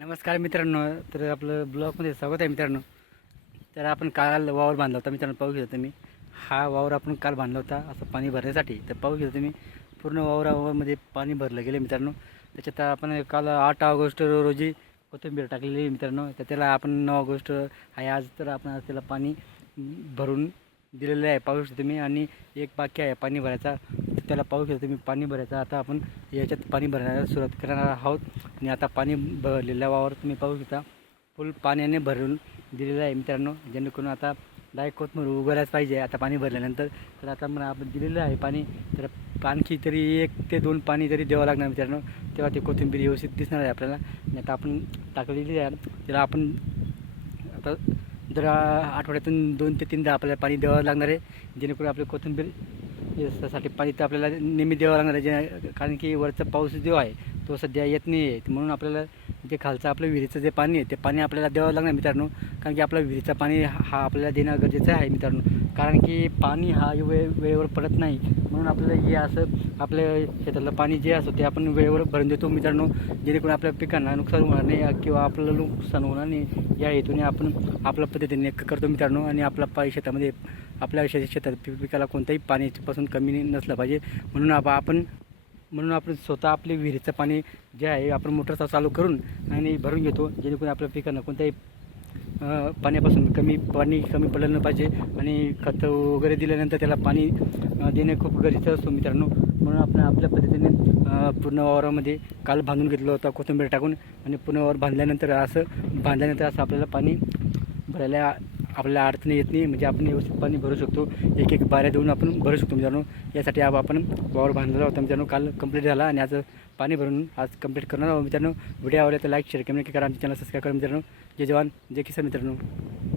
नमस्कार मित्रांनो तर आपलं ब्लॉगमध्ये स्वागत आहे मित्रांनो. तर आपण काल वावर बांधला होता मित्रांनो पाहू घेतो तुम्ही हा वावर आपण काल बांधला होता असं पाणी भरण्यासाठी. तर पाहू घेतो तुम्ही पूर्ण वावरामध्ये पाणी भरलं गेलं मित्रांनो. त्याच्यात आपण काल आठ ऑगस्ट रोजी कोथिंबीर टाकलेली मित्रांनो. तर त्याला आपण नऊ ऑगस्ट आहे आज तर आपण आज त्याला पाणी भरून दिलेलं आहे. पाहू शकतो तुम्ही आणि एक बाकी आहे पाणी भरायचा. त्याला पाहू शकता तुम्ही पाणी भरायचं. आता आपण याच्यात पाणी भरण्याला सुरुवात करणार आहोत. आणि आता पाणी भरलेल्या वावर तुम्ही पाहू शकता. फुल पाण्याने भरून दिलेलं आहे मित्रांनो. जेणेकरून आता डायरेक्ट कोथमूर उगवायलाच पाहिजे. आता पाणी भरल्यानंतर तर आता मला आपण दिलेलं आहे पाणी. तर आणखी तरी एक ते दोन पाणी तरी द्यावं लागणार मित्रांनो. तेव्हा ते कोथिंबीर व्यवस्थित दिसणार आहे आपल्याला. आणि आता आपण टाकलेली आहे. त्याला आपण आता दर आठवड्यातून दोन ते तीनदा आपल्याला पाणी द्यावं लागणार आहे. जेणेकरून आपली कोथिंबीर यासाठी पाणी तर आपल्याला नेहमी द्यावं लागणार आहे. जे कारण की वरचा पाऊस जो आहे तो सध्या येत नाही आहे म्हणून आपल्याला जे खालचं आपलं विहिरीचं जे पाणी आहे ते पाणी आपल्याला द्यावं लागणार मित्रांनो. कारण की आपलं विहिरीचं पाणी हा आपल्याला देणं गरजेचं आहे मित्रांनो. कारण की पाणी हा वे वेळेवर पडत नाही. म्हणून आपल्याला हे असं आपल्या शेतातलं पाणी जे असतं ते आपण वेळेवर भरून देतो मित्रांनो. जेणेकरून आपल्या पिकांना नुकसान होणार नाही किंवा आपलं नुकसान होणार नाही. या हेतूने आपण आपल्या पद्धतीने करतो मित्रांनो. आणि आपला पा शेतामध्ये आपल्या शेतात पिकाला कोणत्याही पाण्यापासून कमी नसलं पाहिजे. म्हणून आप- आपण म्हणून आपण स्वतः आपले विहिरीचं पाणी जे आहे आपण मोटरचा चालू करून आणि भरून घेतो जेणेकरून आपल्या पिकांना कोणत्याही पाण्यापासून कमी पाणी कमी पडलं न पाहिजे आणि खतं वगैरे दिल्यानंतर त्याला पाणी देणे खूप गरजेचं असतो मित्रांनो. म्हणून आपण आपल्या पद्धतीने पूर्ण वावरामध्ये काल बांधून घेतलं होतं कोथिंबीर टाकून आणि पूर्ण वावर बांधल्यानंतर असं बांधल्यानंतर असं आपल्याला पाणी भरायला आपल्याला अडचणी येत नाही म्हणजे आपण व्यवस्थित पाणी भरू शकतो. एक एक बाऱ्या देऊन आपण भरू शकतो मित्रांनो. यासाठी अब आपण वावर बांधलेला होता मित्रांनो काल कंप्लीट झाला आणि आज पाणी भरून आज कंप्लीट करणार आहोत मित्रांनो. व्हिडिओ आवडला तर लाईक शेअर कमेंट करा आमच्या चॅनल सबस्क्राईब करा मित्रांनो. जय जवान जय किसान मित्रांनो.